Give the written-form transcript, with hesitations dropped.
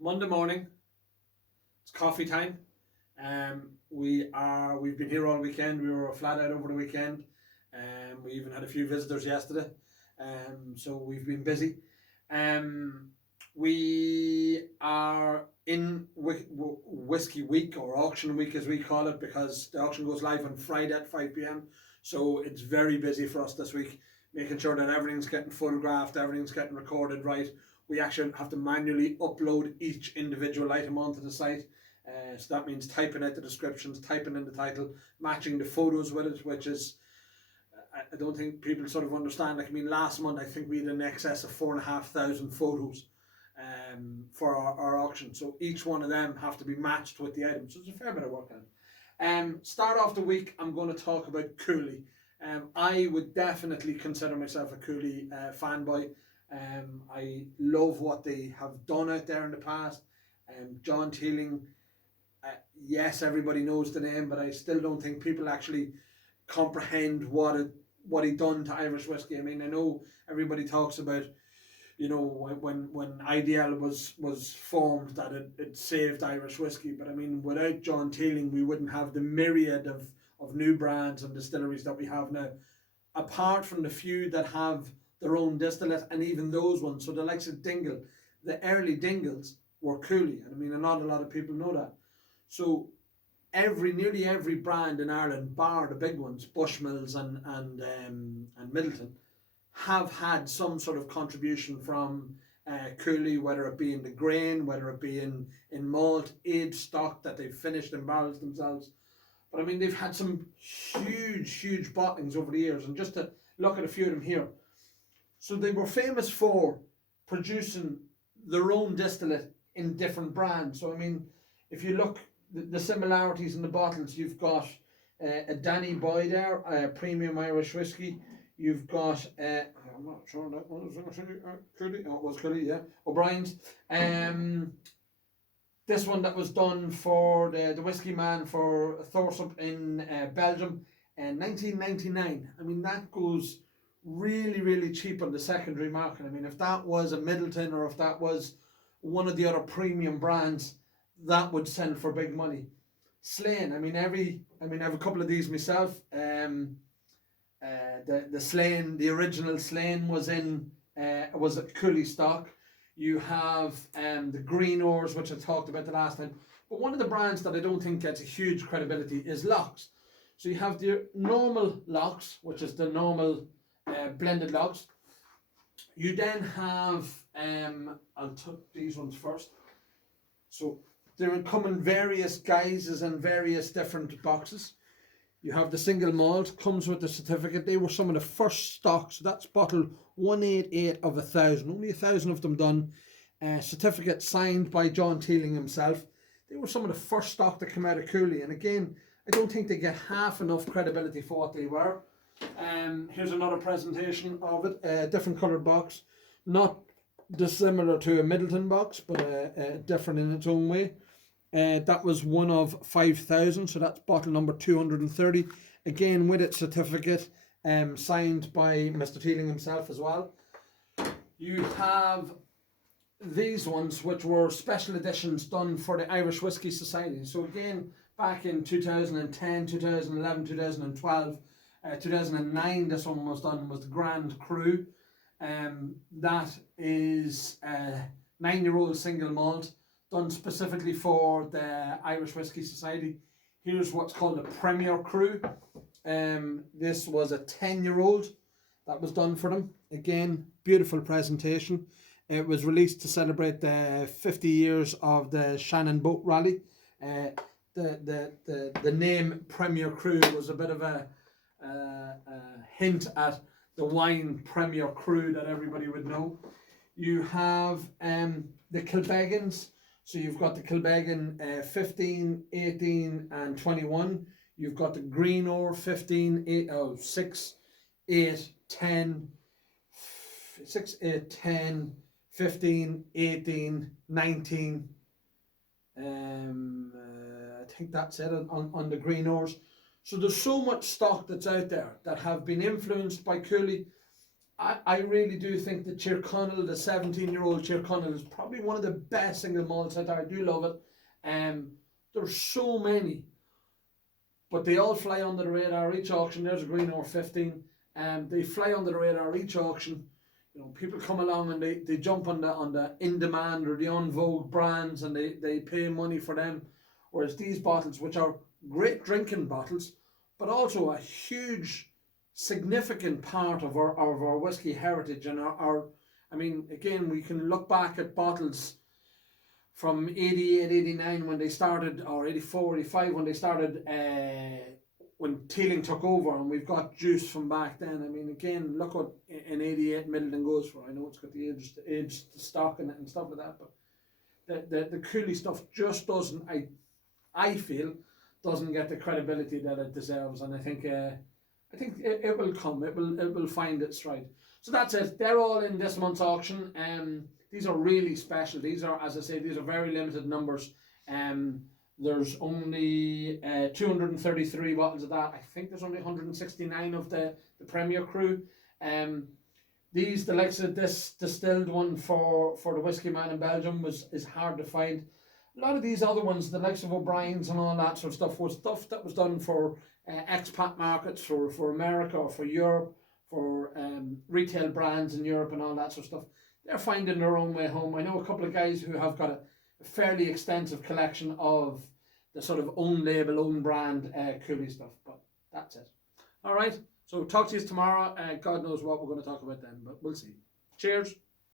Monday morning. It's coffee time. We've been here all weekend. We were flat out over the weekend. We even had a few visitors yesterday. So we've been busy. Um, we are in whiskey week, or auction week as we call it, because the auction goes live on Friday at 5 p.m. So it's very busy for us this week, making sure that everything's getting photographed, everything's getting recorded right. We actually have to manually upload each individual item onto the site. So that means typing out the descriptions, typing in the title, matching the photos with it, which is, I don't think people sort of understand. Like, I mean, last month I think we had in excess of 4,500 photos for our auction. So each one of them have to be matched with the item. So it's a fair bit of work on it. Start off the week, I'm going to talk about Cooley. I would definitely consider myself a Cooley fanboy. I love what they have done out there in the past. John Teeling, yes, everybody knows the name, but I still don't think people actually comprehend what he done to Irish whiskey. I mean, I know everybody talks about, when IDL was formed, that it saved Irish whiskey, but I mean, without John Teeling, we wouldn't have the myriad of new brands and distilleries that we have now, apart from the few that have their own distillate, and even those ones. So the likes of Dingle, the early Dingles were Cooley, and I mean, not a lot of people know that. So nearly every brand in Ireland, bar the big ones, Bushmills and Middleton, have had some sort of contribution from Cooley, whether it be in the grain, whether it be in malt, aged stock that they've finished in barrels themselves. But I mean, they've had some huge bottlings over the years, and just to look at a few of them here. So they were famous for producing their own distillate in different brands. So I mean, if you look, the similarities in the bottles, you've got a Danny Boy there, premium Irish whiskey. You've got, I'm not sure that one was Cooley. Oh, it was Cooley, yeah. O'Brien's. This one that was done for the whiskey man for Thorsop in Belgium in 1999. I mean, that goes really cheap on the secondary market. I mean, if that was a Middleton, or if that was one of the other premium brands, that would sell for big money. Slane, I have a couple of these myself. The Slane, the original Slane was at Cooley stock. You have the Green Oars, which I talked about the last time. But one of the brands that I don't think gets a huge credibility is Locks. So you have the normal Locks, which is the normal blended Locks. You then have, I'll take these ones first. So they come in various guises and various different boxes. You have the single malt, comes with the certificate. They were some of the first stocks. So that's bottle 188 of 1,000. Only 1,000 of them done. Certificate signed by John Teeling himself. They were some of the first stock that came out of Cooley. And again, I don't think they get half enough credibility for what they were. Here's another presentation of it. Different coloured box. Not dissimilar to a Middleton box, but different in its own way. That was one of 5,000, so that's bottle number 230. Again, with its certificate, signed by Mr. Teeling himself as well. You have these ones, which were special editions done for the Irish Whiskey Society. So again, back in 2010, 2011, 2012, 2009, this one was done, was the Grand Cru. That is a 9-year-old single malt, done specifically for the Irish Whiskey Society. Here's what's called a Premier Cru. This was a 10-year-old that was done for them. Again, beautiful presentation. It was released to celebrate the 50 years of the Shannon Boat Rally. The name Premier Cru was a bit of a hint at the wine Premier Cru that everybody would know. You have the Kilbeggans. So you've got the Kilbeggan 15, 18 and 21. You've got the Green Ore 15, 6, 8, 10, 6, 8, 10, 15, 18, 19. I think that's it on the Green Ores. So there's so much stock that's out there that have been influenced by Cooley. I really do think that Tyrconnell, the 17-year-old Tyrconnell, is probably one of the best single malts out there. I do love it. There's so many, but they all fly under the radar each auction. There's a Green or 15. They fly under the radar each auction. You know, people come along and they jump on the in demand or the on vogue brands, and they pay money for them. Whereas these bottles, which are great drinking bottles, but also a huge, significant part of our whiskey heritage and our I mean, again, we can look back at bottles from 88, 89 when they started, or 84, 85 when they started, when Teeling took over, and we've got juice from back then. I mean, again, look what in 88 Middleton goes for. I know it's got the aged stock in it and stuff like that, but the Cooley stuff just doesn't, I feel, doesn't get the credibility that it deserves, and I think it will come. It will find its stride. So that's it. They're all in this month's auction. These are really special. These are, as I say, these are very limited numbers. There's only 233 bottles of that. I think there's only 169 of the Premier Cru. These, the likes of this distilled one for the Whiskey Man in Belgium is hard to find. A lot of these other ones, the likes of O'Brien's and all that sort of stuff, was stuff that was done for expat markets, for America or for Europe, for retail brands in Europe and all that sort of stuff. They're finding their own way home. I know a couple of guys who have got a fairly extensive collection of the sort of own label, own brand Cooley stuff, but that's it. All right, so talk to you tomorrow. God knows what we're going to talk about then, but we'll see. Cheers.